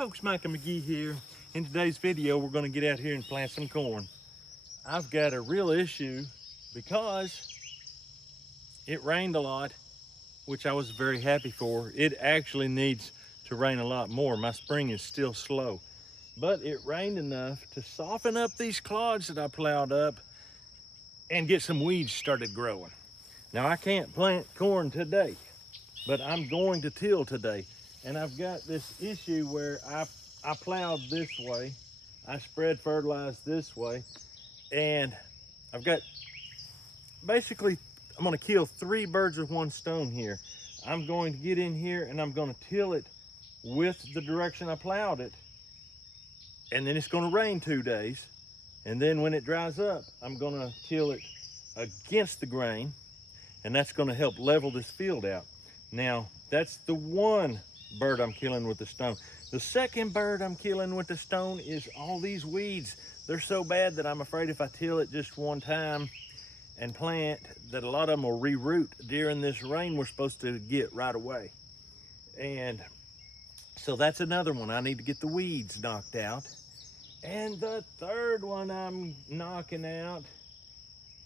folks, Micah McGee here. In today's video, we're going to get out here and plant some corn. I've got a real issue because it rained a lot, which I was very happy for. It actually needs to rain a lot more. My spring is still slow, but it rained enough to soften up these clods that I plowed up and get some weeds started growing. Now, I can't plant corn today, but I'm going to till today. And I've got this issue where I plowed this way, I spread fertilized this way, and I've got basically, I'm gonna kill 3 birds with 1 stone here. I'm going to get in here and I'm gonna till it with the direction I plowed it, and then it's gonna rain 2 days. And then when it dries up, I'm gonna till it against the grain, and that's gonna help level this field out. Now, that's the one bird I'm killing with the stone. The second bird I'm killing with the stone is all these weeds. They're so bad that I'm afraid if I till it just one time and plant, that a lot of them will reroot during this rain we're supposed to get right away. And so that's another one. I need to get the weeds knocked out. And the third one I'm knocking out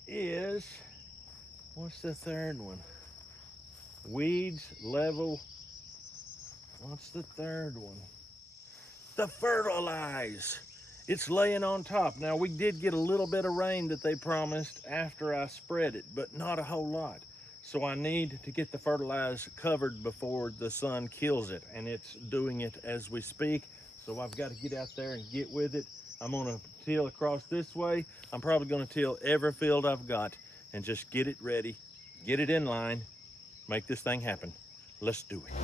is, what's the third one? Weeds, level. What's the third one? The fertilize. It's laying on top. Now, we did get a little bit of rain that they promised after I spread it, but not a whole lot. So I need to get the fertilize covered before the sun kills it, and it's doing it as we speak. So I've got to get out there and get with it. I'm gonna till across this way. I'm probably gonna till every field I've got and just get it ready, get it in line, make this thing happen. Let's do it.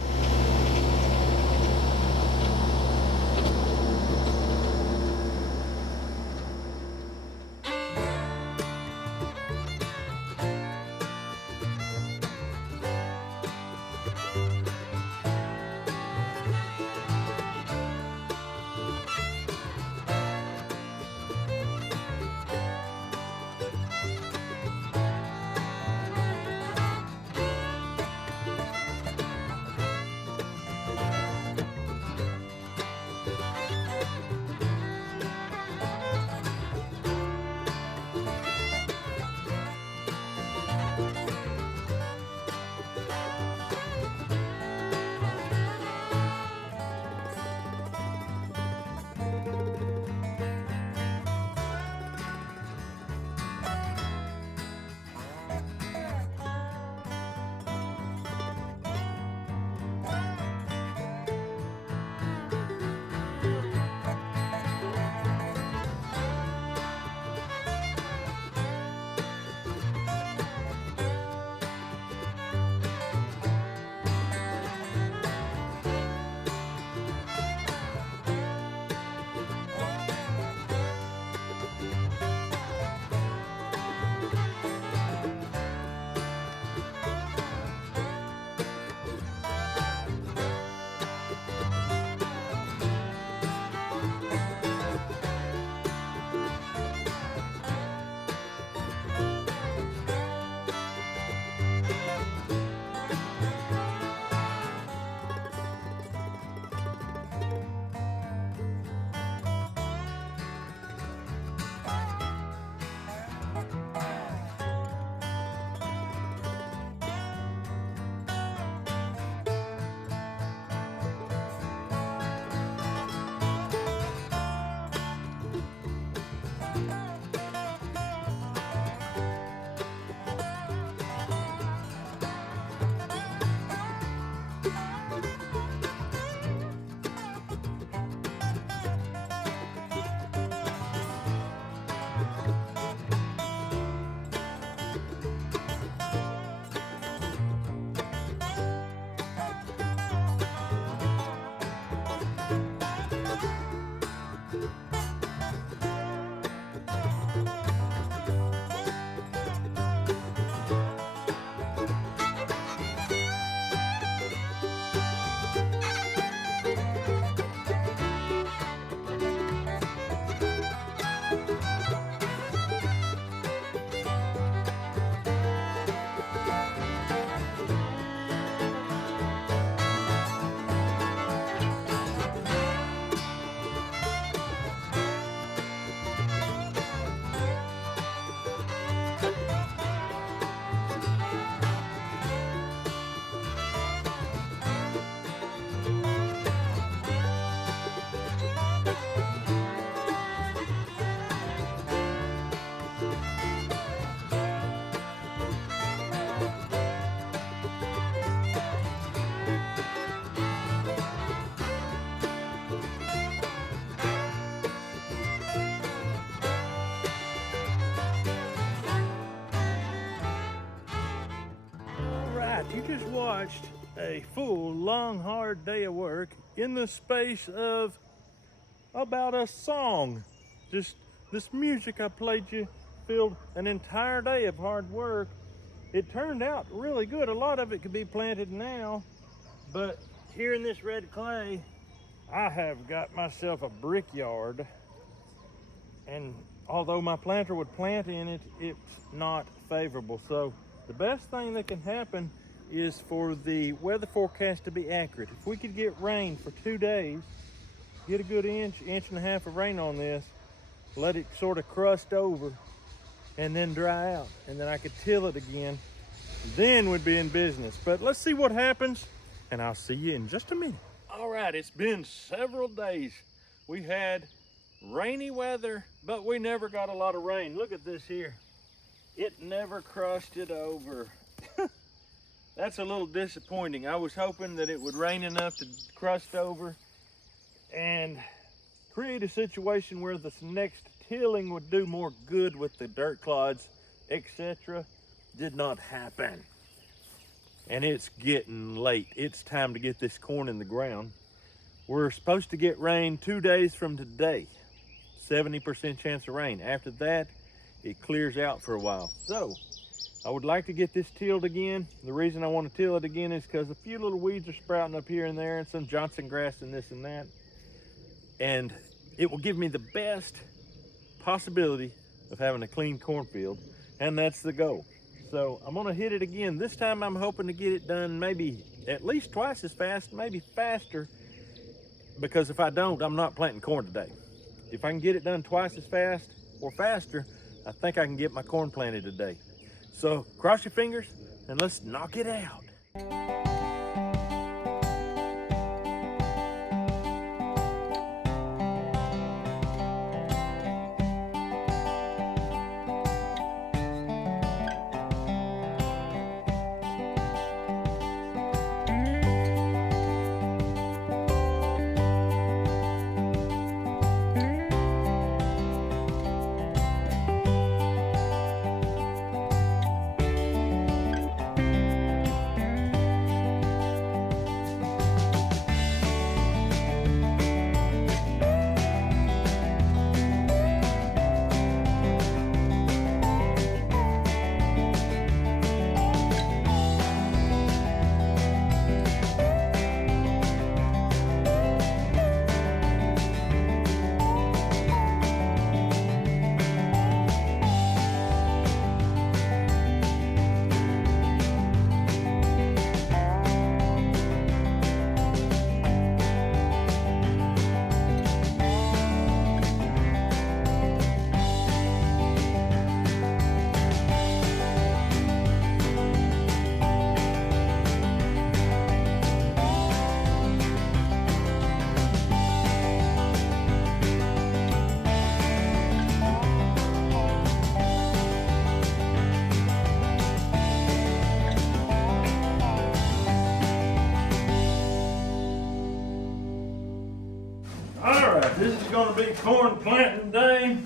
watched a full, long, hard day of work in the space of about a song. Just this music I played you filled an entire day of hard work. It turned out really good. A lot of it could be planted now, but here in this red clay, I have got myself a brickyard, and although my planter would plant in it, it's not favorable. So the best thing that can happen is for the weather forecast to be accurate. If we could get rain for 2 days, get a good inch and a half of rain on this, let it sort of crust over and then dry out, and then I could till it again, then we'd be in business. But let's see what happens, and I'll see you in just a minute. All right, it's been several days. We had rainy weather, but we never got a lot of rain. Look at this here. It never crusted over. That's a little disappointing. I was hoping that it would rain enough to crust over and create a situation where this next tilling would do more good with the dirt clods, etc. Did not happen. And it's getting late. It's time to get this corn in the ground. We're supposed to get rain 2 days from today. 70% chance of rain. After that, it clears out for a while. So I would like to get this tilled again. The reason I want to till it again is because a few little weeds are sprouting up here and there, and some Johnson grass and this and that. And it will give me the best possibility of having a clean cornfield, and that's the goal. So I'm gonna hit it again. This time I'm hoping to get it done maybe at least twice as fast, maybe faster, because if I don't, I'm not planting corn today. If I can get it done twice as fast or faster, I think I can get my corn planted today. So cross your fingers and let's knock it out. This is going to be corn planting day.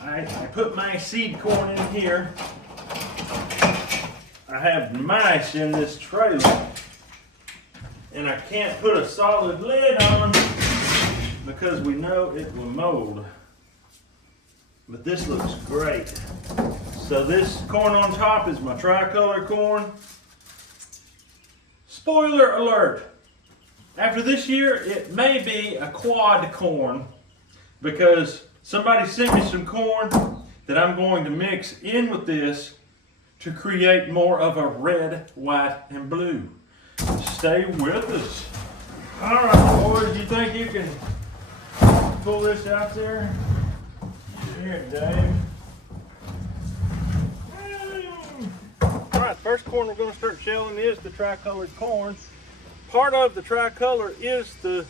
I put my seed corn in here. I have mice in this trailer, and I can't put a solid lid on because we know it will mold. But this looks great. So this corn on top is my tricolor corn. Spoiler alert. After this year, it may be a quad corn because somebody sent me some corn that I'm going to mix in with this to create more of a red, white, and blue. Stay with us. All right, boys, you think you can pull this out there? Here, Dave. All right, first corn we're going to start shelling is the tricolored corn. Part of the tricolor is the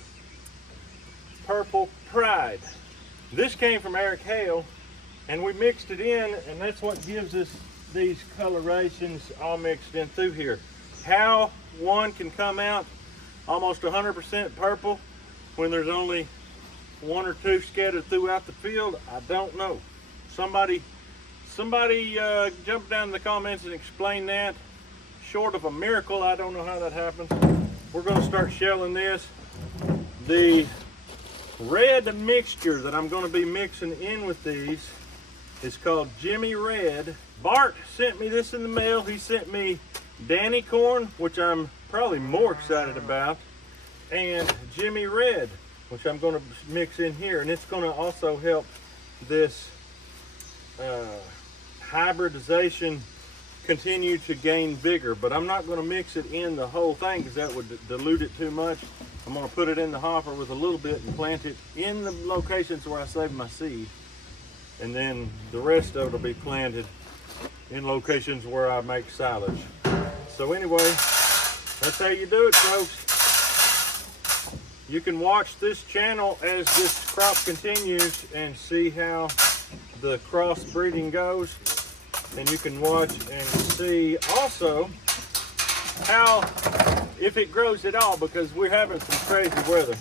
Purple Pride. This came from Eric Hale, and we mixed it in, and that's what gives us these colorations all mixed in through here. How one can come out almost 100% purple when there's only 1 or 2 scattered throughout the field, I don't know. Somebody jump down in the comments and explain that. short of a miracle. I don't know how that happens. We're going to start shelling this. The red mixture that I'm going to be mixing in with these is called Jimmy Red. Bart sent me this in the mail. He sent me Danny corn, which I'm probably more excited about, and Jimmy Red, which I'm going to mix in here, and it's going to also help this hybridization continue to gain vigor. But I'm not going to mix it in the whole thing because that would dilute it too much. I'm going to put it in the hopper with a little bit and plant it in the locations where I save my seed, and then the rest of it will be planted in locations where I make silage. So anyway, that's how you do it, folks. You can watch this channel as this crop continues and see how the crossbreeding goes. And you can watch and see also how, if it grows at all, because we're having some crazy weather.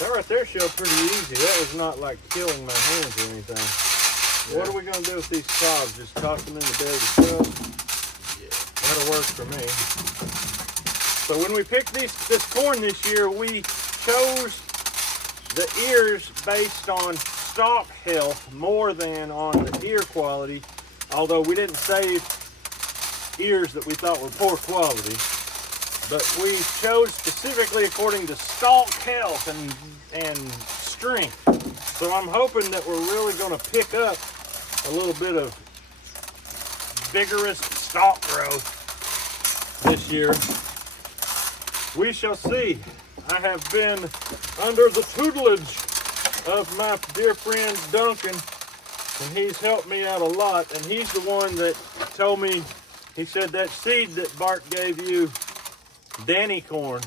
That right there showed pretty easy. That was not like killing my hands or anything. Yeah. What are we going to do with these cobs? Just toss them in the bed of stuff? Yeah. That'll work for me. So when we picked this corn this year, we chose the ears based on stalk health more than on the ear quality, although we didn't save ears that we thought were poor quality. But we chose specifically according to stalk health and strength. So I'm hoping that we're really going to pick up a little bit of vigorous stalk growth this year. We shall see. I have been under the tutelage of my dear friend Duncan, and he's helped me out a lot. And he's the one that told me, he said that seed that Bart gave you, Danny corn,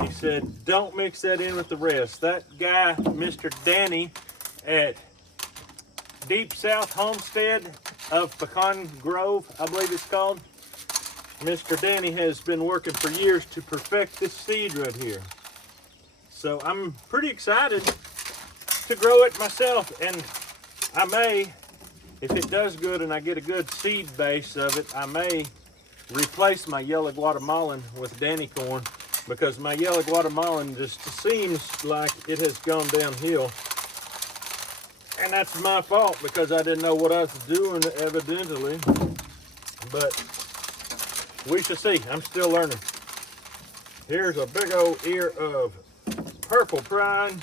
he said, don't mix that in with the rest. That guy, Mr. Danny at Deep South Homestead of Pecan Grove, I believe it's called. Mr. Danny has been working for years to perfect this seed right here. So I'm pretty excited to grow it myself, and I may, if it does good and I get a good seed base of it, I may replace my yellow Guatemalan with Danny corn, because my yellow Guatemalan just seems like it has gone downhill. And that's my fault because I didn't know what I was doing, evidently. But we shall see. I'm still learning. Here's a big old ear of purple pride.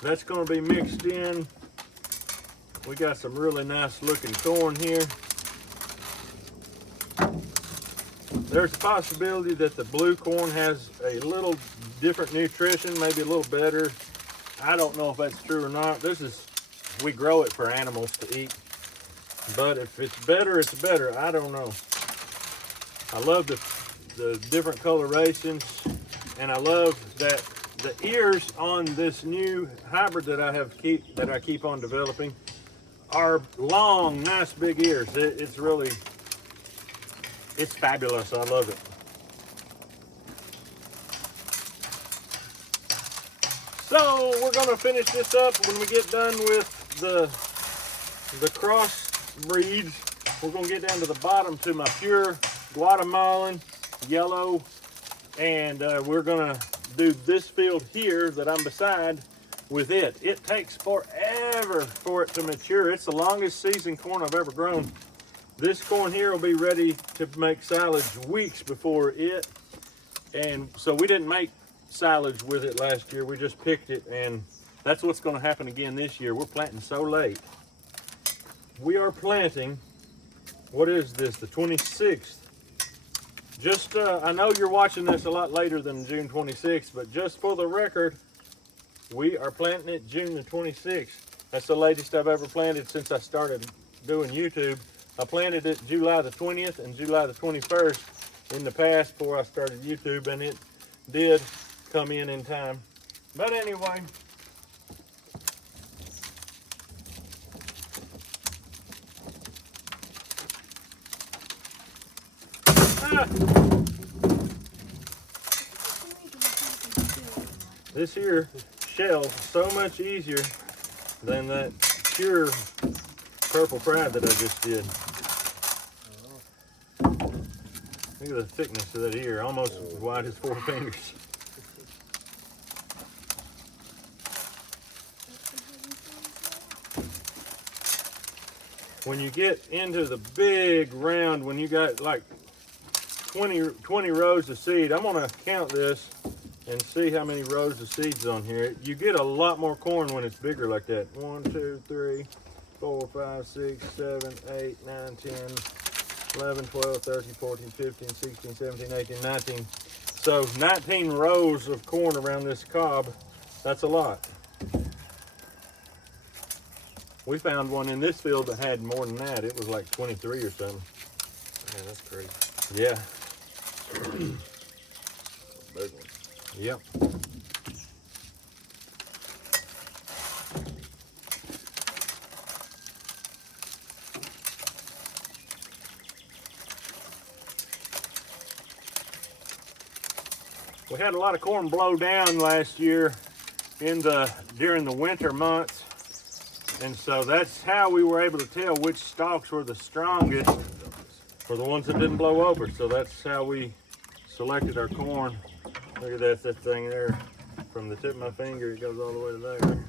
That's going to be mixed in. We got some really nice looking corn here. There's a possibility that the blue corn has a little different nutrition, maybe a little better. I don't know if that's true or not. We grow it for animals to eat. But if it's better, it's better. I don't know. I love the different colorations, and I love that the ears on this new hybrid that I keep on developing are long, nice big ears. It's fabulous. I love it. So we're going to finish this up when we get done with the cross breeds. We're going to get down to the bottom to my pure Guatemalan yellow, and we're going to do this field here that I'm beside with it. It takes forever for it to mature. It's the longest season corn I've ever grown. This corn here will be ready to make silage weeks before it, and so we didn't make silage with it last year. We just picked it, and that's what's going to happen again this year. We're planting so late. We are planting, what is this, the 26th. Just, I know you're watching this a lot later than June 26th, but just for the record, we are planting it June the 26th. That's the latest I've ever planted since I started doing YouTube. I planted it July the 20th and July the 21st in the past before I started YouTube, and it did come in time. But anyway, this here shell is so much easier than that pure purple pride that I just did. Look at the thickness of that ear, almost as wide as 4 fingers. When you get into the big round, when you got like 20 rows of seed, I'm gonna count this and see how many rows of seeds on here. You get a lot more corn when it's bigger like that. 1, 2, 3, 4, 5, 6, 7, 8, 9, 10, 11, 12, 13, 14, 15, 16, 17, 18, 19. So 19 rows of corn around this cob, that's a lot. We found one in this field that had more than that. It was like 23 or something. Man, that's crazy. Yeah. Big one. Yep. We had a lot of corn blow down last year during the winter months, and so that's how we were able to tell which stalks were the strongest for the ones that didn't blow over. So that's how we selected our corn. Look at that thing there. From the tip of my finger, it goes all the way to there.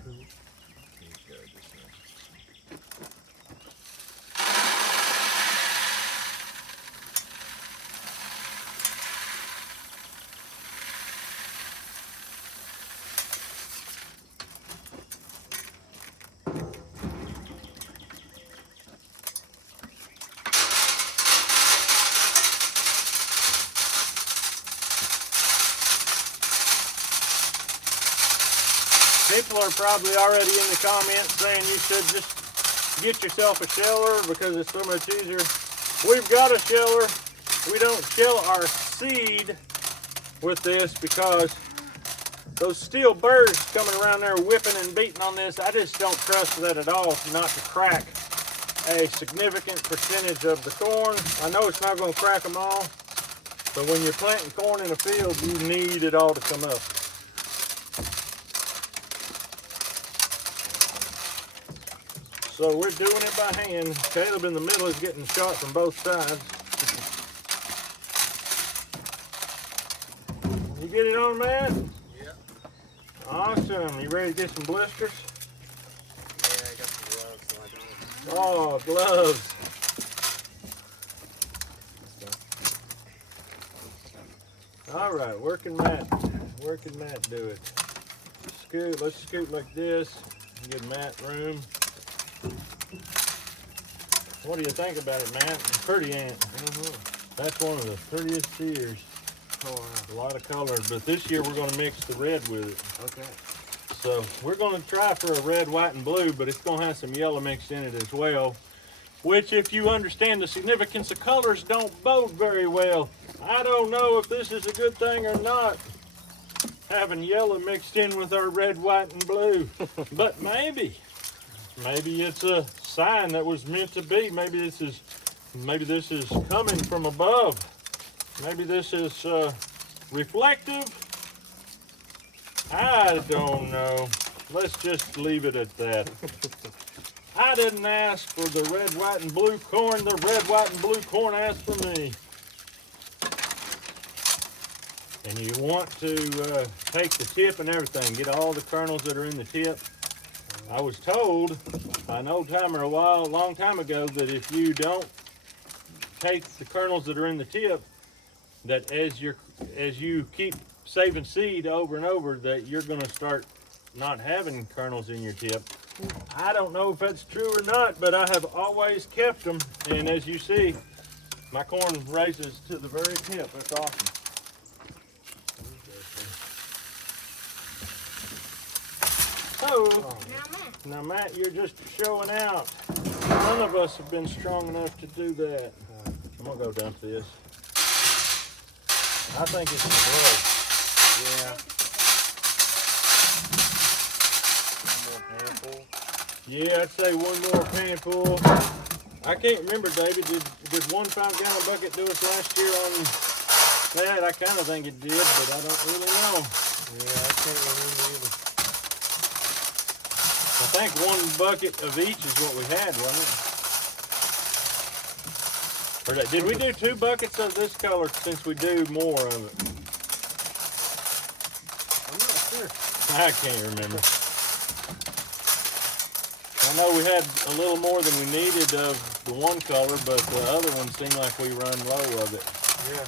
People are probably already in the comments saying you should just get yourself a sheller because it's so much easier. We've got a sheller. We don't shell our seed with this because those steel burrs coming around there whipping and beating on this, I just don't trust that at all not to crack a significant percentage of the corn. I know it's not going to crack them all, but when you're planting corn in a field, you need it all to come up. So we're doing it by hand. Caleb in the middle is getting shot from both sides. You get it on, man? Yeah. Awesome. You ready to get some blisters? Yeah, I got some gloves, so I don't. Oh, gloves. All right, working Matt do it. Scoot, let's scoot like this. Give Matt room. What do you think about it, Matt? Pretty, ain't it? That's one of the prettiest ears. Oh, wow. A lot of colors, but this year we're going to mix the red with it. Okay. So we're going to try for a red, white, and blue, but it's going to have some yellow mixed in it as well, which, if you understand the significance of colors, don't bode very well. I don't know if this is a good thing or not, having yellow mixed in with our red, white, and blue, but maybe it's a sign that was meant to be. Maybe this is coming from above. Maybe this is reflective. I don't know. Let's just leave it at that. I didn't ask for the red, white, and blue corn. The red, white, and blue corn asked for me. And you want to take the tip and everything, get all the kernels that are in the tip. I was told by an old timer a long time ago that if you don't take the kernels that are in the tip, that as you keep saving seed over and over, that you're going to start not having kernels in your tip. I don't know if that's true or not, but I have always kept them, and as you see, my corn raises to the very tip. That's awesome. So, now Matt, you're just showing out. None of us have been strong enough to do that. I'm gonna go dump this. I think it's the glove. One more handful. Yeah, I'd say one more panful. I can't remember, David. Did 1 5-gallon bucket do us last year on that? I kind of think it did, but I don't really know. Yeah, I can't remember either. I think 1 bucket of each is what we had, wasn't it? Did we do 2 buckets of this color since we do more of it? I'm not sure. I can't remember. I know we had a little more than we needed of the one color, but the other one seemed like we run low of it. Yeah.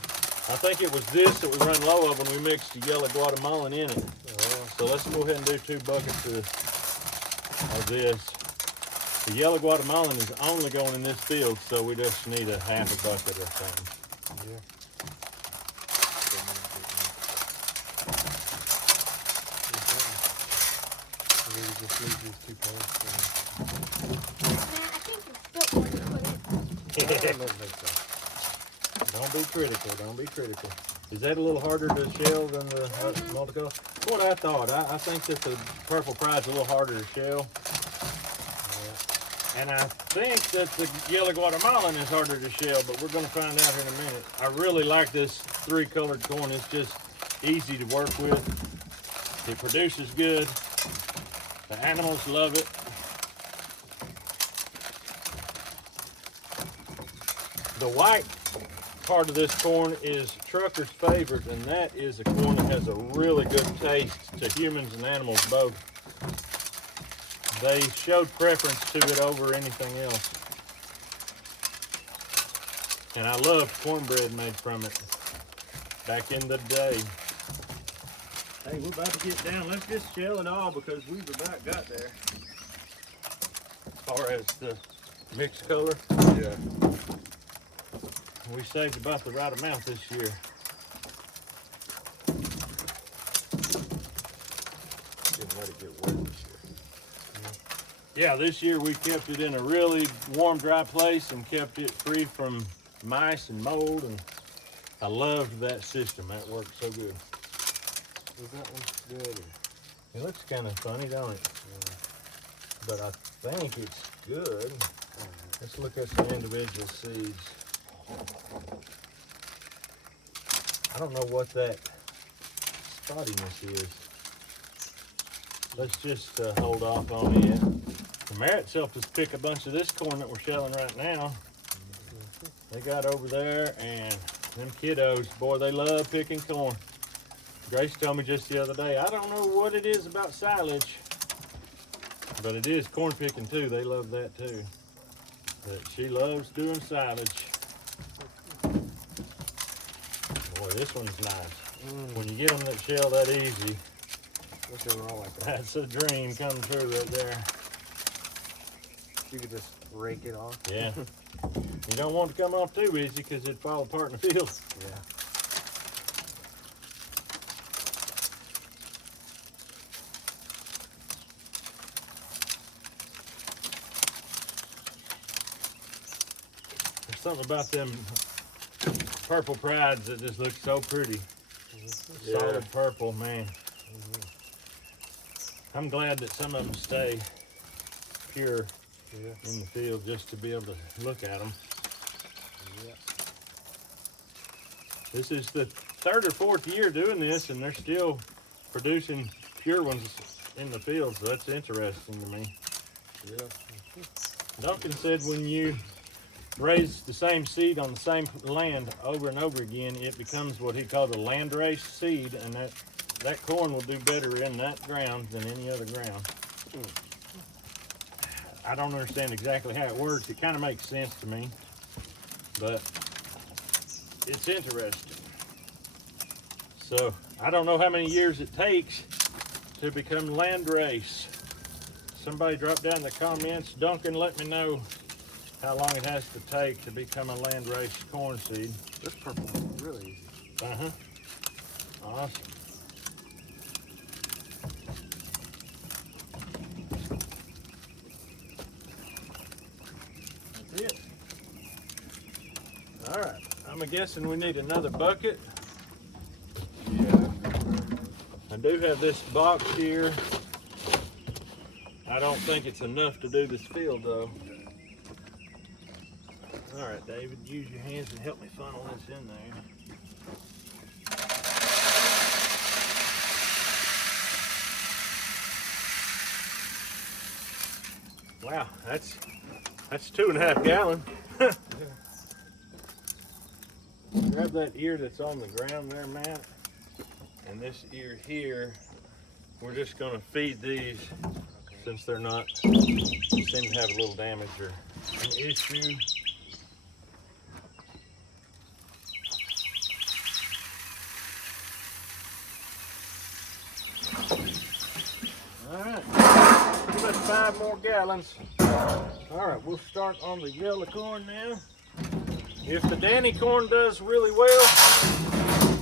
I think it was this that we run low of when we mixed the yellow Guatemalan in it. So let's go ahead and do 2 buckets of this. The yellow Guatemalan is only going in this field, so we just need a half a bucket or something. Yeah. Maybe just leave these 2 colors. I think it's still going to put it. I don't think so. Don't be critical, don't be critical. Is that a little harder to shell than the multicolor? What I thought, I think that the Purple Pride's a little harder to shell. And I think that the yellow Guatemalan is harder to shell, but we're gonna find out here in a minute. I really like this 3 colored corn. It's just easy to work with. It produces good. The animals love it. The white part of this corn is trucker's favorite, and that is a corn that has a really good taste to humans and animals both. They showed preference to it over anything else. And I loved cornbread made from it back in the day. Hey, we're about to get down. Let's just shell it all because we've about got there. As far as the mixed color, Yeah. we saved about the right amount this year. Didn't let it get wet this year. Yeah, this year we kept it in a really warm, dry place and kept it free from mice and mold, and I loved that system. That worked so good. Was that one good? Or? It looks kind of funny, don't it? Yeah. But I think it's good. Let's look at some individual seeds. I don't know what that spottiness is. Let's just hold off on it. The Merritt's helped us pick a bunch of this corn that we're shelling right now. They got over there, and them kiddos, boy, they love picking corn. Grace told me just the other day, I don't know what it is about silage, but it is corn picking too. They love that too. But she loves doing silage. Boy, this one's nice. When you get them that shell that easy, Wish they were all like that. that's a dream come true right there. You could just rake it off. Yeah. You don't want to come off too easy because it'd fall apart in the field. Yeah. There's something about them Purple Prides that just look so pretty. Yeah. Solid purple, man. I'm glad that some of them stay pure Yeah. in the field just to be able to look at them. Yeah. This is the 3rd or 4th year doing this, and they're still producing pure ones in the field, so that's interesting to me. Yeah. Duncan said when you raise the same seed on the same land over and over again, it becomes what he called a landrace seed, and that corn will do better in that ground than any other ground. I don't understand exactly how it works. It kind of makes sense to me, but it's interesting. So I don't know how many years it takes to become landrace. Somebody drop down in the comments. Duncan, let me know how long it has to take to become a landrace corn seed. This purple one's really easy. Uh-huh. Awesome. That's it. All right. I'm guessing we need another bucket. Yeah. I do have this box here. I don't think it's enough to do this field though. All right, David, use your hands and help me funnel this in there. Wow, that's 2.5 gallons. grab that ear that's on the ground there, Matt, and this ear here, we're just going to feed these since they're not, seem to have a little damage or an issue. All right, give us 5 more gallons. All right, we'll start on the yellow corn now. If the Danny corn does really well,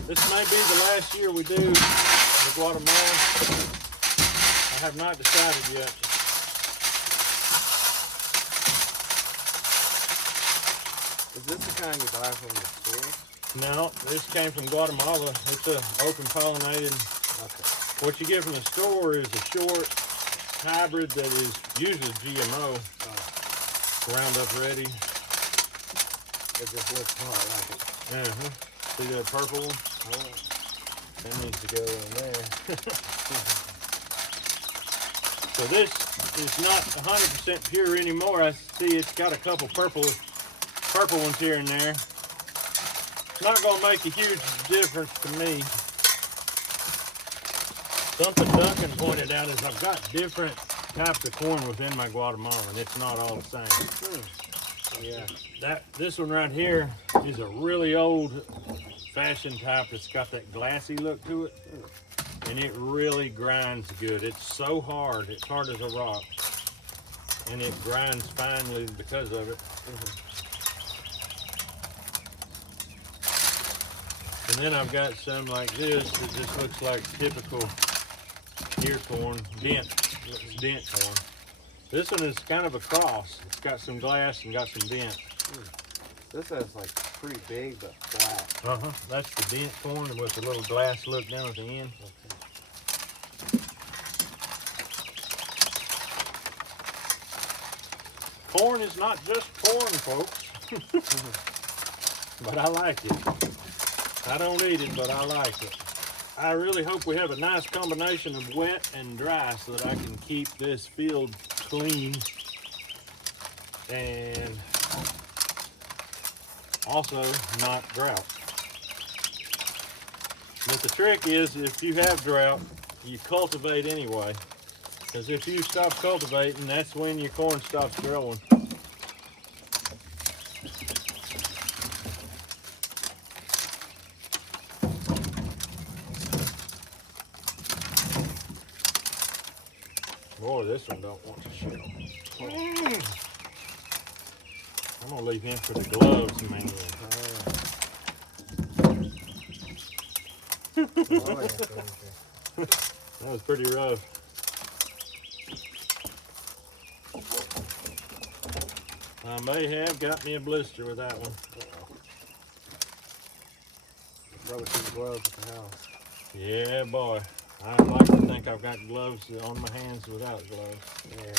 this may be the last year we do the Guatemala. I have not decided yet. Is this the kind you buy from the store? No, this came from Guatemala. It's a open pollinated. Okay. What you get from the store is a short hybrid that is usually GMO, Roundup ready. It just looks hard like it. See that purple one? Oh. That needs to go in there. So this is not 100% pure anymore. I see it's got a couple purple ones here and there. It's not going to make a huge difference to me. Something Duncan pointed out is I've got different types of corn within my Guatemalan. It's not all the same. Yeah, this one right here is a really old-fashioned type that's got that glassy look to it, and it really grinds good. It's so hard, it's hard as a rock, and it grinds finely because of it. And then I've got some like this that just looks like typical ear corn, dent corn. This one is kind of a cross. It's got some glass and got some dent. This is like pretty big but flat. That's the dent corn with the little glass look down at the end. Corn is not just corn, folks. But I like it. I don't eat it, but I like it. I really hope we have a nice combination of wet and dry so that I can keep this field clean and also not drought. But the trick is, if you have drought, you cultivate anyway. Because if you stop cultivating, that's when your corn stops growing. Boy, this one don't want to shell. I'm gonna leave him for the gloves, man. That was pretty rough. I may have got me a blister with that one. Probably some gloves at the house. Yeah, boy. I like to think I've got gloves on my hands without gloves. Yeah.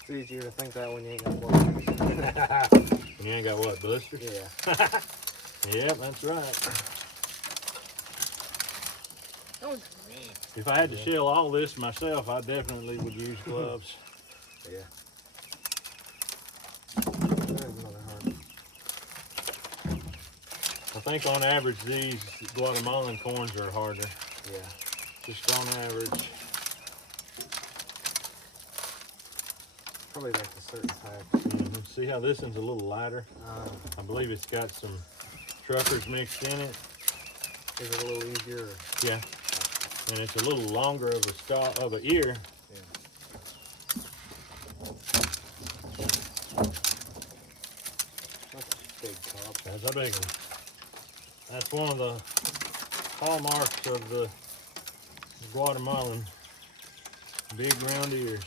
It's easier to think that when you ain't got blisters. When you ain't got what, blisters? Yeah. Yep, that's right. Oh, man. If I had to shell all this myself, I definitely would use gloves. Yeah. There's another heart. I think on average these Guatemalan corns are harder. Yeah. Just on average. Probably like a certain type. See how this one's a little lighter? I believe it's got some truckers mixed in it. Is it a little easier? Yeah. And it's a little longer of a stalk of an ear. Yeah. That's a big top. That's a big one. That's one of the hallmarks of the Guatemalan. Big round ears.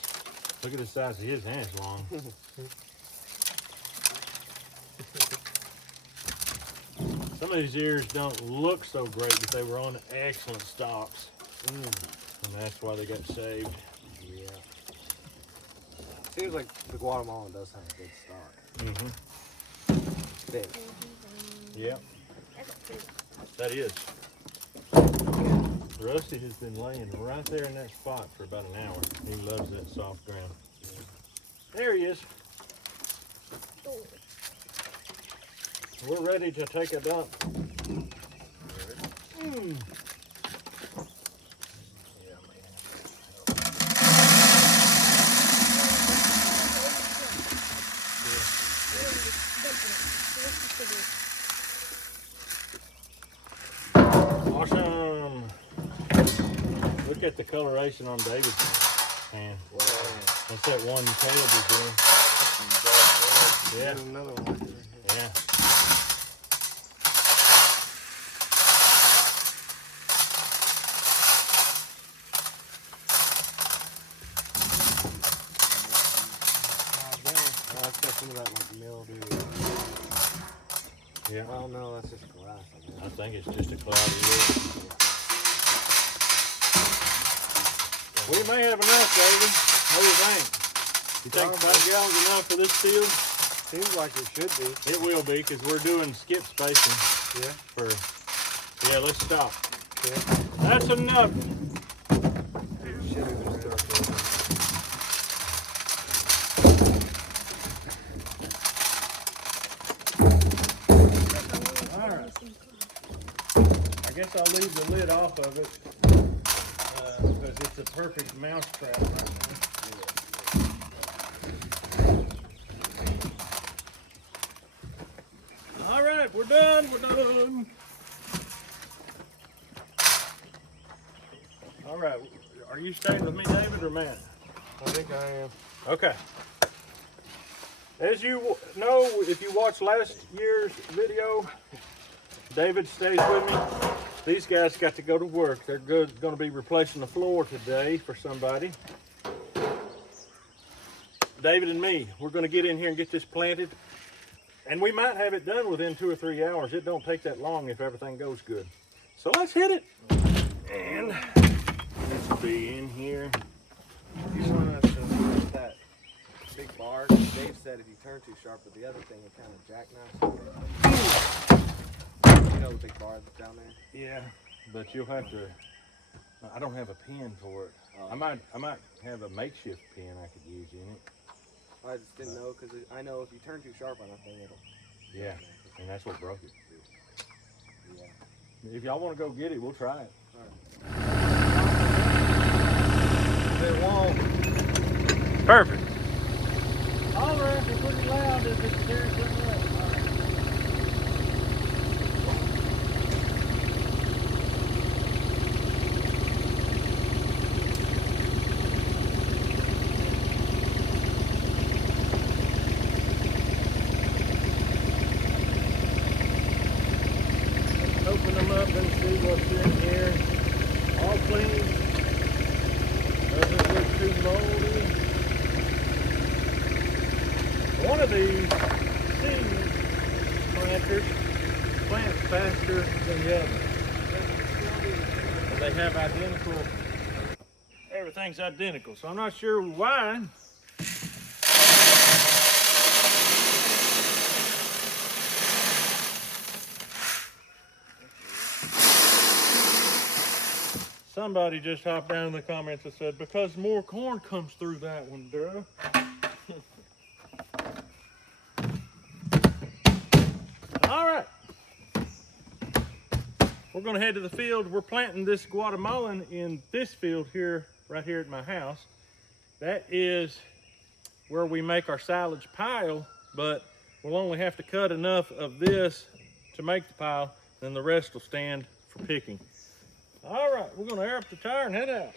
Look at the size of his hands long. Some of these ears don't look so great, but they were on excellent stalks. And that's why they got saved. Yeah. Seems like the Guatemalan does have a good stock. Big. Yep, that is. Rusty has been laying right there in that spot for about an hour. He loves that soft ground. There he is. we're ready to take a dump. Awesome. Look at the coloration on David's hand. Wow. That's that one tail he's doing. Yeah. Another one. Yeah. I've got some of that like mildew. Yeah. Oh no, that's just glass. I think it's just a cloudy look. We may have enough, David. What do you think? You think 5 gallons enough for this field? Seems like it should be. It will be, because we're doing skip spacing. Yeah. Yeah, let's stop. Yeah. That's enough. Alright. I guess I'll leave the lid off of it because it's a perfect mouse trap right now. Alright, we're done. Alright, are you staying with me, David, or Matt? I think I am. Okay. As you know, if you watched last year's video, David stays with me. These guys got to go to work. They're going to be replacing the floor today for somebody. David and me, we're going to get in here and get this planted. And we might have it done within 2 or 3 hours. It don't take that long if everything goes good. So let's hit it. And this will be in here. You want us to use that big bar? Dave said if you turn too sharp with the other thing, it kind of jackknives. You know the big bar that's down there? Yeah, but you'll have to. I don't have a pin for it. Oh. I might have a makeshift pin I could use in it. I just didn't know because I know if you turn too sharp on that thing, it'll. Yeah, and that's what broke it. Yeah. If y'all want to go get it, we'll try it. It won't. Perfect. All right, if you're pretty loud if it's tearing something up. All right. Open them up and see what's in here. All clean. Doesn't look too moldy. One of these seed planters plants faster than the other. They have identical, everything's identical, so I'm not sure why. Somebody just hopped down in the comments and said, because more corn comes through that one, duh. All right. We're gonna head to the field. We're planting this Guatemalan in this field here, right here at my house. That is where we make our silage pile, but we'll only have to cut enough of this to make the pile, then the rest will stand for picking. All right, we're gonna air up the tire and head out.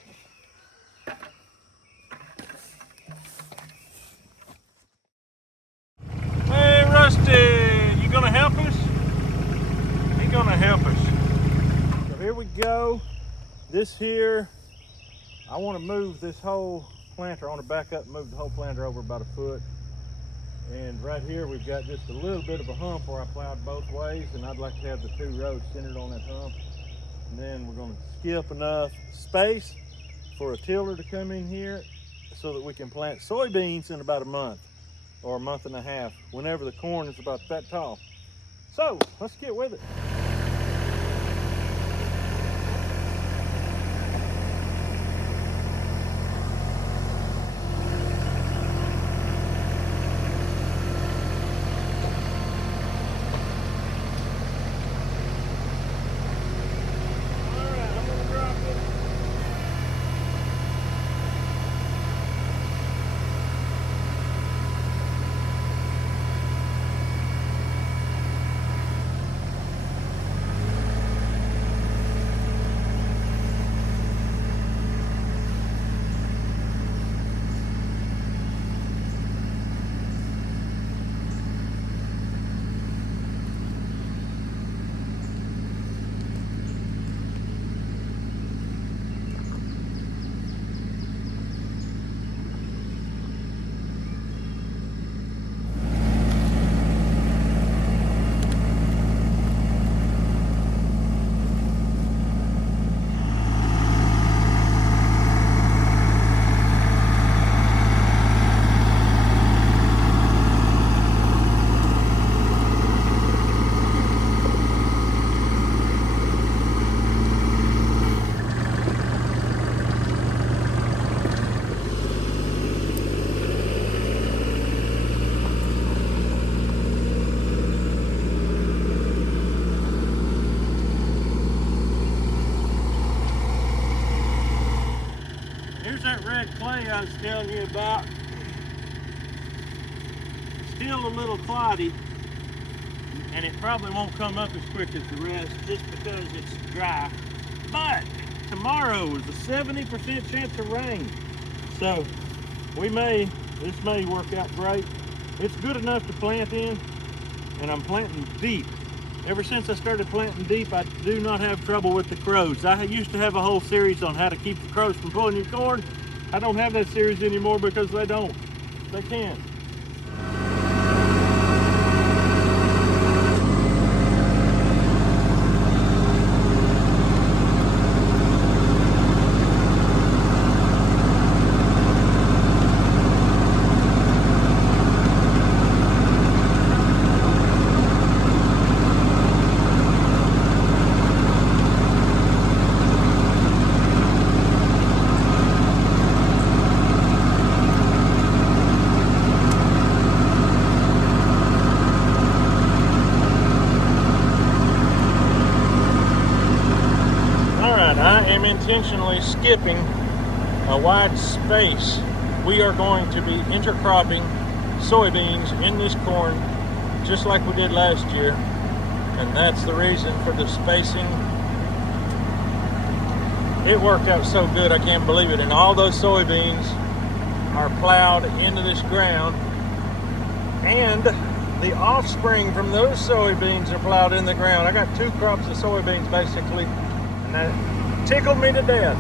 Hey, Rusty, you gonna help us? He's gonna help us. So here we go. This here, I wanna move this whole planter. I wanna back up and move the whole planter over about a foot. And right here, we've got just a little bit of a hump where I plowed both ways, and I'd like to have the 2 rows centered on that hump. And then we're going to skip enough space for a tiller to come in here so that we can plant soybeans in about a month or a month and a half, whenever the corn is about that tall. So let's get with it. that clay I was telling you about, still a little cloddy, and it probably won't come up as quick as the rest just because it's dry. But tomorrow is a 70% chance of rain. So this may work out great. It's good enough to plant in, and I'm planting deep. Ever since I started planting deep, I do not have trouble with the crows. I used to have a whole series on how to keep the crows from pulling your corn. I don't have that series anymore because they don't. They can't. Intentionally skipping a wide space. We are going to be intercropping soybeans in this corn just like we did last year, and that's the reason for the spacing. It worked out so good, I can't believe it. And all those soybeans are plowed into this ground, and the offspring from those soybeans are plowed in the ground. I got 2 crops of soybeans basically, and that tickled me to death.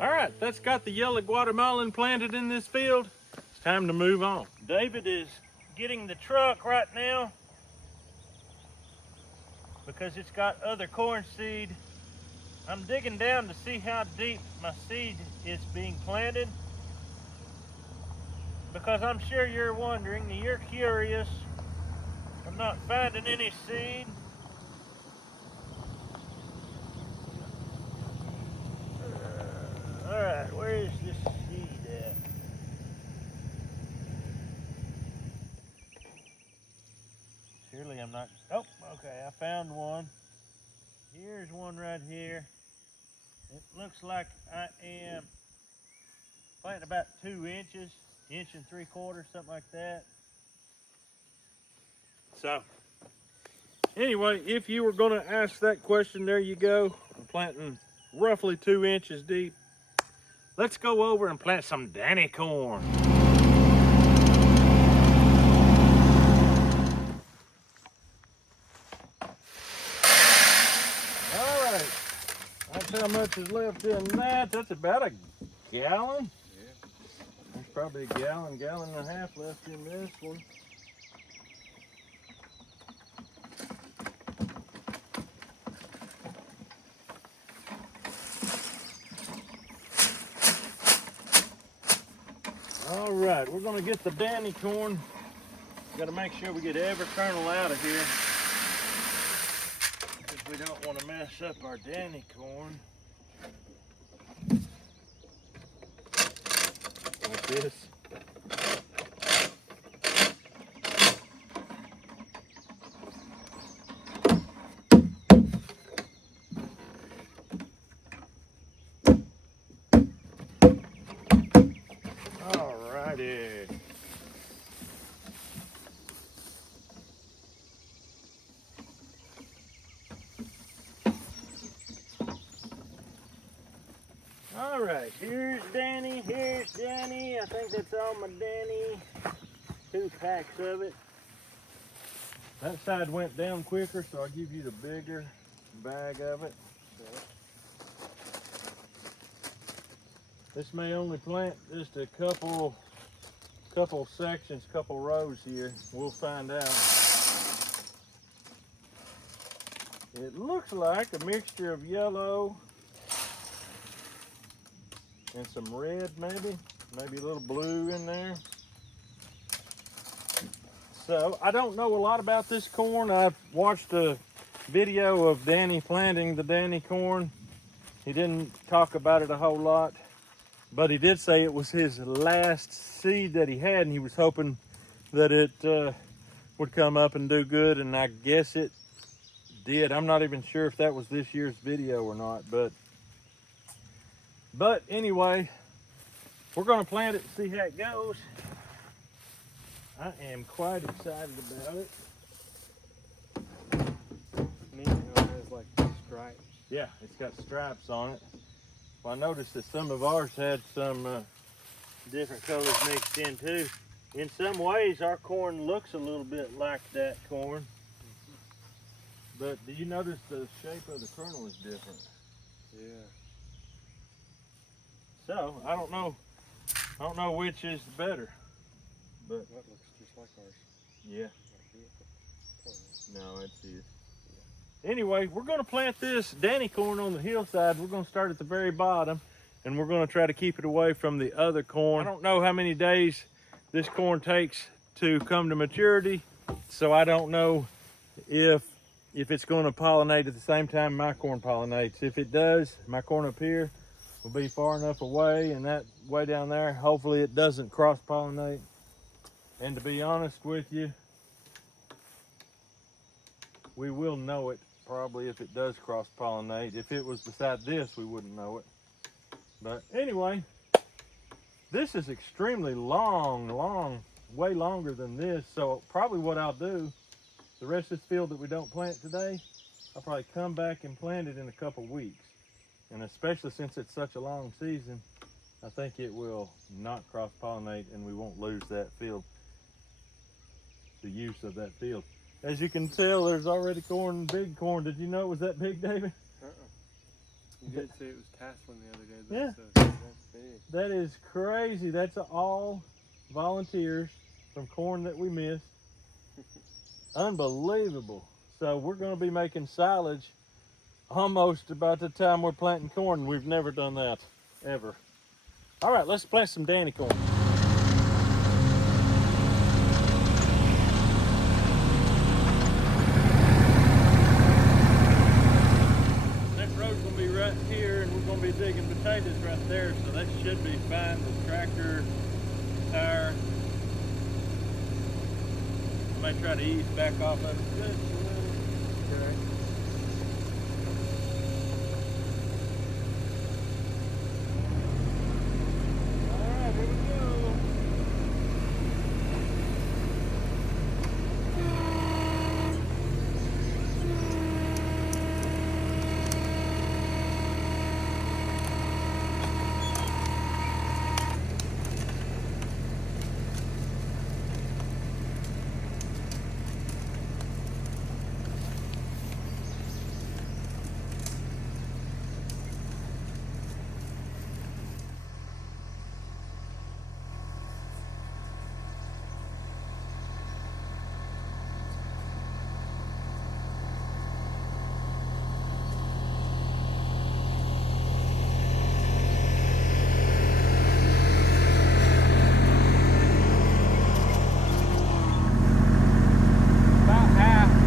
All right, that's got the yellow Guatemalan planted in this field. It's time to move on. David is getting the truck right now because it's got other corn seed. I'm digging down to see how deep my seed is being planted, because I'm sure you're wondering, you're curious. I'm not finding any seed. Alright, where is this seed at? Surely I'm not. Oh, okay, I found one. Here's one right here. It looks like I am planting about 2 inches, 1 3/4 inches, something like that. So, anyway, if you were going to ask that question, there you go. I'm planting roughly 2 inches deep. Let's go over and plant some Danny corn. All right, that's how much is left in that. That's about a gallon. Yeah. There's probably a gallon and a half left in this one. All right, we're gonna get the Danny corn. Gotta make sure we get every kernel out of here, because we don't want to mess up our Danny corn. Like this. Alrighty. All right, here's Danny, here's Danny. I think that's all my Danny. 2 packs of it. That side went down quicker, so I'll give you the bigger bag of it. This may only plant just a couple sections, couple rows here. We'll find out. It looks like a mixture of yellow and some red, maybe a little blue in there. So I don't know a lot about this corn. I've watched a video of Danny planting the Danny corn. He didn't talk about it a whole lot, but he did say it was his last seed that he had, and he was hoping that it would come up and do good, and I guess it did. I'm not even sure if that was this year's video or not, but anyway, we're going to plant it and see how it goes. I am quite excited about it. Neat, it has like stripes. Yeah, it's got stripes on it. Well, I noticed that some of ours had some different colors mixed in too. In some ways, our corn looks a little bit like that corn. But do you notice the shape of the kernel is different? Yeah. So I don't know which is better. But That looks just like ours. yeah. No, it's his. Anyway, we're going to plant this Danny corn on the hillside. We're going to start at the very bottom, and we're going to try to keep it away from the other corn. I don't know how many days this corn takes to come to maturity, so I don't know if it's going to pollinate at the same time my corn pollinates. If it does, my corn up here will be far enough away, and that way down there, hopefully it doesn't cross-pollinate. And to be honest with you, we will know it probably if it does cross-pollinate. If it was beside this, we wouldn't know it. But anyway, this is extremely long, way longer than this. So probably what I'll do, the rest of this field that we don't plant today, I'll probably come back and plant it in a couple weeks. And especially since it's such a long season, I think it will not cross-pollinate and we won't lose that field, the use of that field. As you can tell, there's already corn, big corn. Did you know it was that big, David? You did say it was tasseling the other day. Yeah. That's big. That is crazy. That's all volunteers from corn that we missed. Unbelievable. So we're going to be making silage almost about the time we're planting corn. We've never done that, ever. All right, let's plant some Danny corn. Next road's going to be right here, and we're going to be digging potatoes right there, so may try to ease back off of it just a little. Okay. All right, here we go.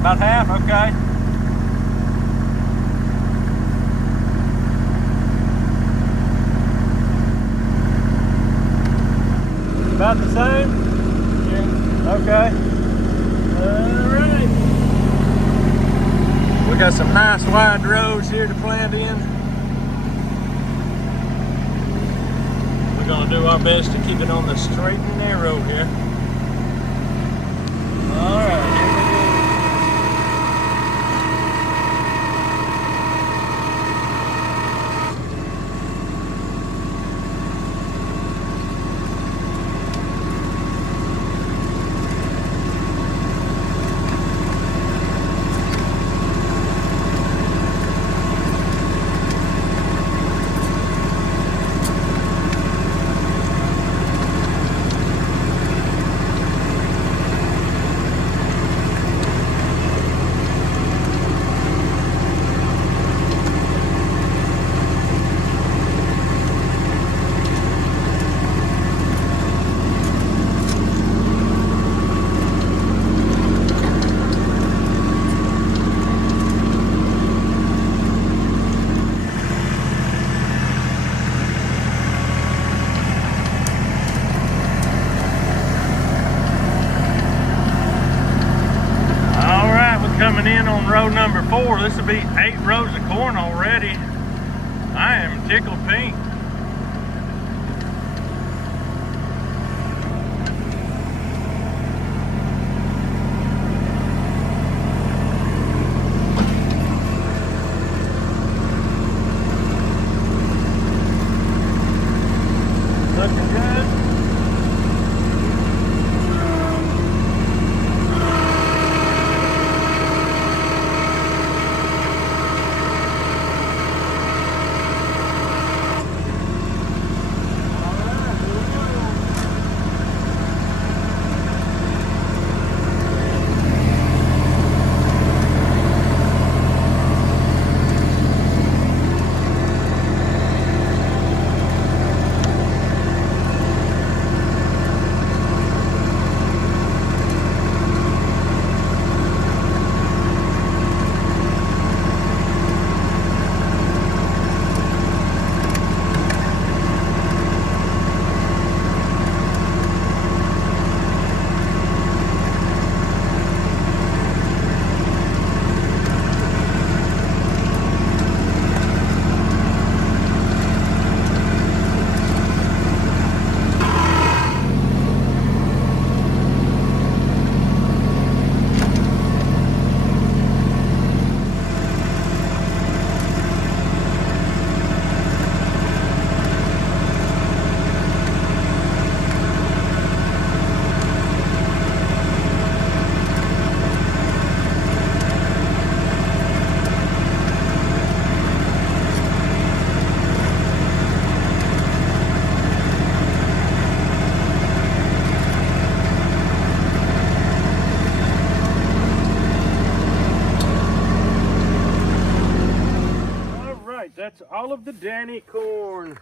About half, okay. About the same? Yeah. Okay. Alright. We got some nice wide roads here to plant in. We're gonna do our best to keep it on the straight and narrow here. Alright, here we go. Coming in on row number 4. This will be 8 rows of corn already. I am tickled pink. Looking good. That's all of the Danny corn.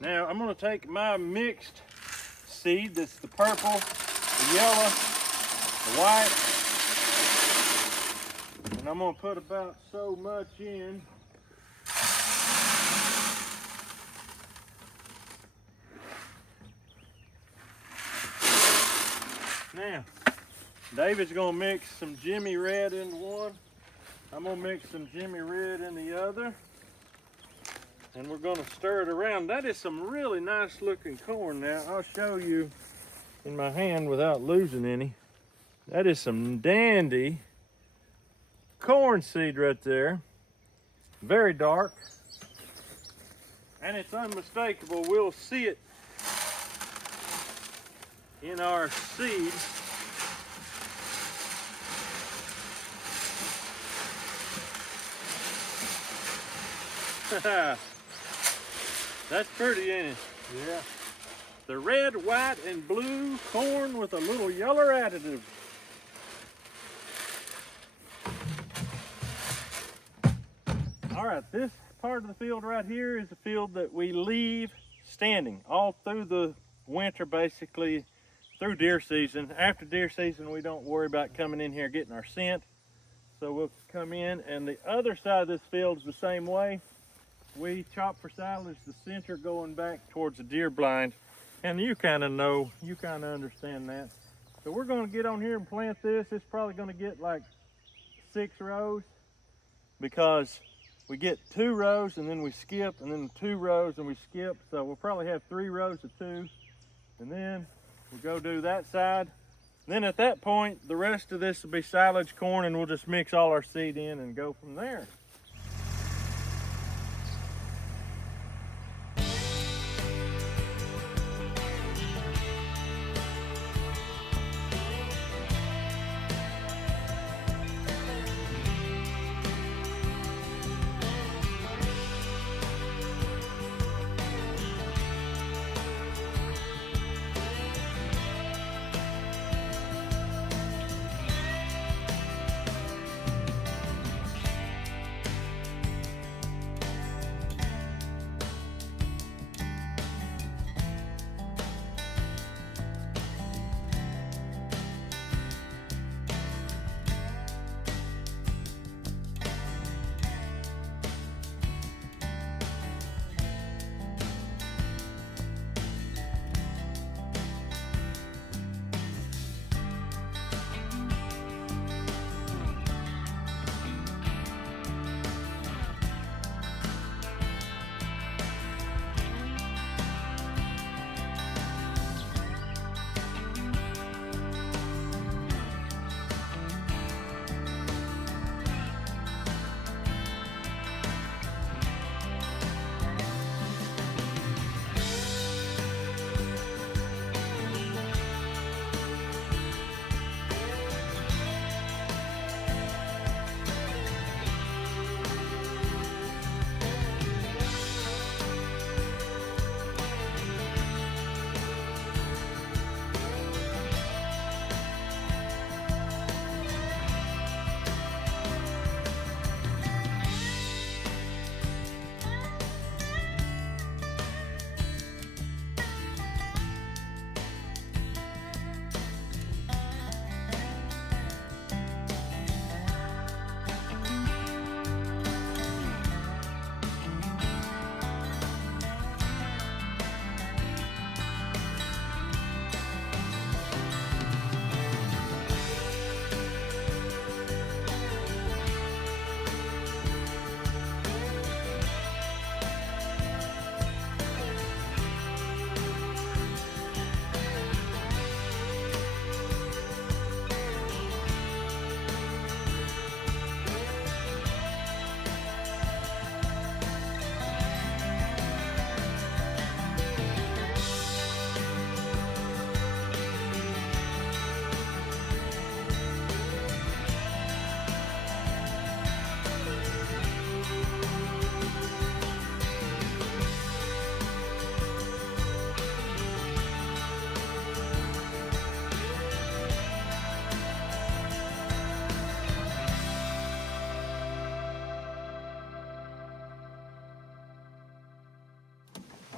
Now I'm going to take my mixed seed, that's the purple, the yellow, the white, and I'm going to put about so much in. Now, David's gonna mix some Jimmy Red into one. I'm gonna mix some Jimmy Red in the other. And we're gonna stir it around. That is some really nice looking corn now. I'll show you in my hand without losing any. That is some dandy corn seed right there. Very dark. And it's unmistakable. We'll see it in our seed. That's pretty, ain't it? Yeah. The red, white, and blue corn with a little yellow additive. All right, this part of the field right here is a field that we leave standing all through the winter, basically through deer season. After deer season, we don't worry about coming in here getting our scent. So we'll come in, and the other side of this field is the same way. We chop for silage, the center going back towards the deer blind. And you kind of know, you kind of understand that. So we're going to get on here and plant this. It's probably going to get like 6 rows because we get 2 rows and then we skip, and then 2 rows and we skip. So we'll probably have 3 rows of 2. And then we'll go do that side. Then at that point, the rest of this will be silage corn, and we'll just mix all our seed in and go from there.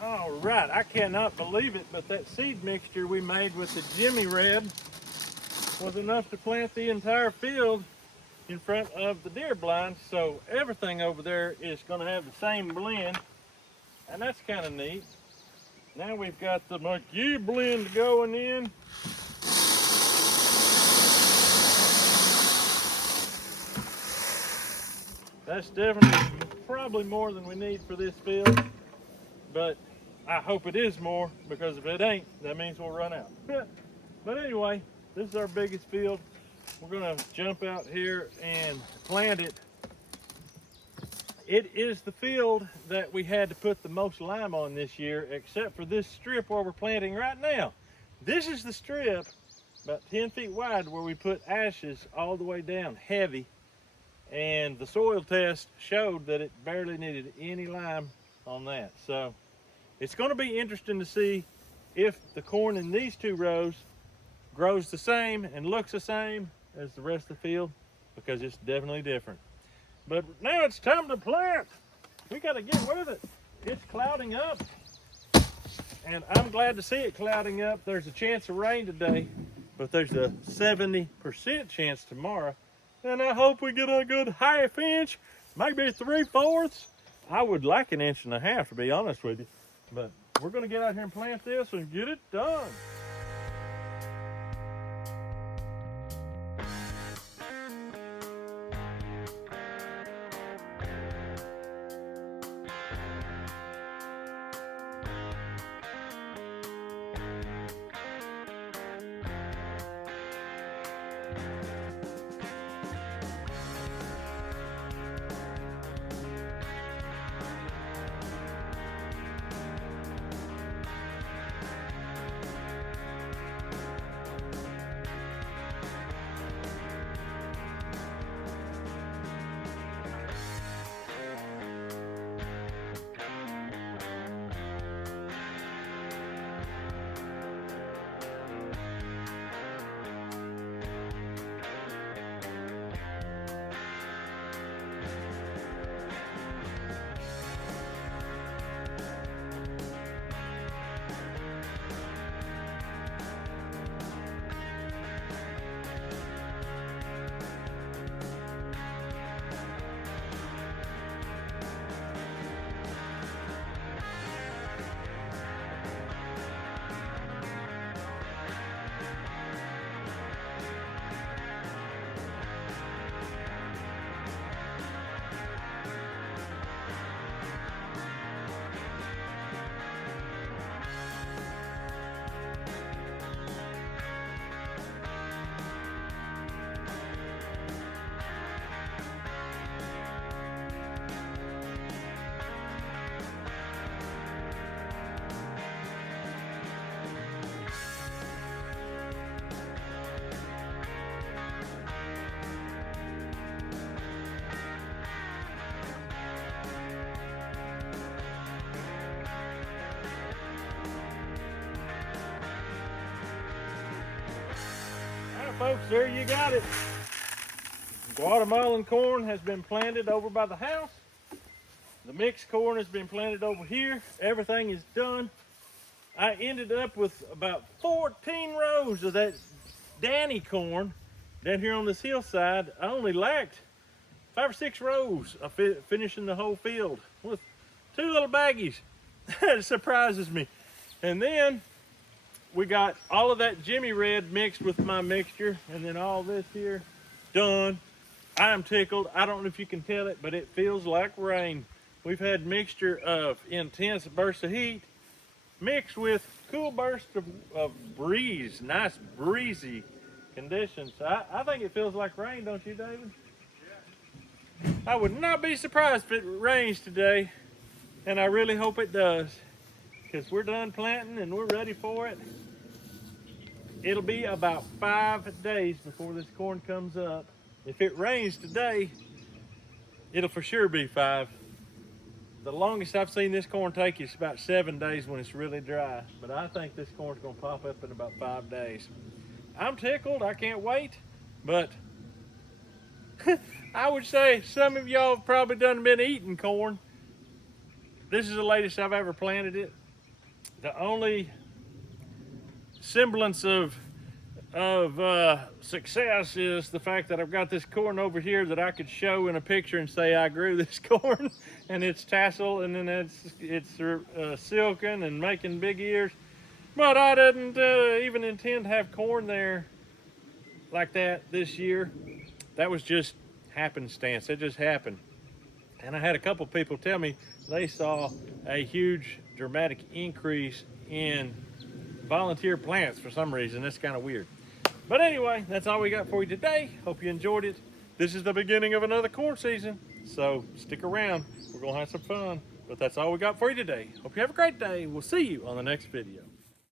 All right, I cannot believe it, but that seed mixture we made with the Jimmy Red was enough to plant the entire field in front of the deer blind. So everything over there is going to have the same blend, and that's kind of neat. Now we've got the McGee blend going in. That's definitely probably more than we need for this field, but I hope it is more, because if it ain't, that means we'll run out. But anyway, this is our biggest field. We're gonna jump out here and plant it. It is the field that we had to put the most lime on this year, except for this strip where we're planting right now. This is the strip about 10 feet wide where we put ashes all the way down, heavy. And the soil test showed that it barely needed any lime on that. So it's going to be interesting to see if the corn in these two rows grows the same and looks the same as the rest of the field, because it's definitely different. But now it's time to plant. We got to get with it. It's clouding up, and I'm glad to see it clouding up. There's a chance of rain today, but there's a 70% chance tomorrow. And I hope we get a good ½ inch, maybe 3/4. I would like 1.5 inches, to be honest with you. But we're gonna get out here and plant this and get it done. Folks, there you got it. Guatemalan corn has been planted over by the house. The mixed corn has been planted over here. Everything is done. I ended up with about 14 rows of that Danny corn down here on this hillside. I only lacked 5 or 6 rows of finishing the whole field with 2 little baggies. That surprises me. And then we got all of that Jimmy Red mixed with my mixture, and then all this here done. I'm tickled. I don't know if you can tell it, but it feels like rain. We've had mixture of intense bursts of heat mixed with cool bursts of breeze, nice breezy conditions. I think it feels like rain, don't you, David? Yeah. I would not be surprised if it rains today, and I really hope it does, because we're done planting and we're ready for it. It'll be about 5 days before this corn comes up. If it rains today, it'll for sure be 5. The longest I've seen this corn take is about 7 days when it's really dry. But I think this corn's gonna pop up in about 5 days. I'm tickled, I can't wait. But I would say some of y'all have probably been eating corn. This is the latest I've ever planted it. The only semblance of success is the fact that I've got this corn over here that I could show in a picture and say I grew this corn, and it's tassel, and then it's silken and making big ears. But I didn't even intend to have corn there like that this year. That was just happenstance. It just happened. And I had a couple people tell me they saw a huge dramatic increase in volunteer plants for some reason. That's kind of weird. But anyway, that's all we got for you today. Hope you enjoyed it. This is the beginning of another corn season, so stick around. We're gonna have some fun. But that's all we got for you today. Hope you have a great day. We'll see you on the next video.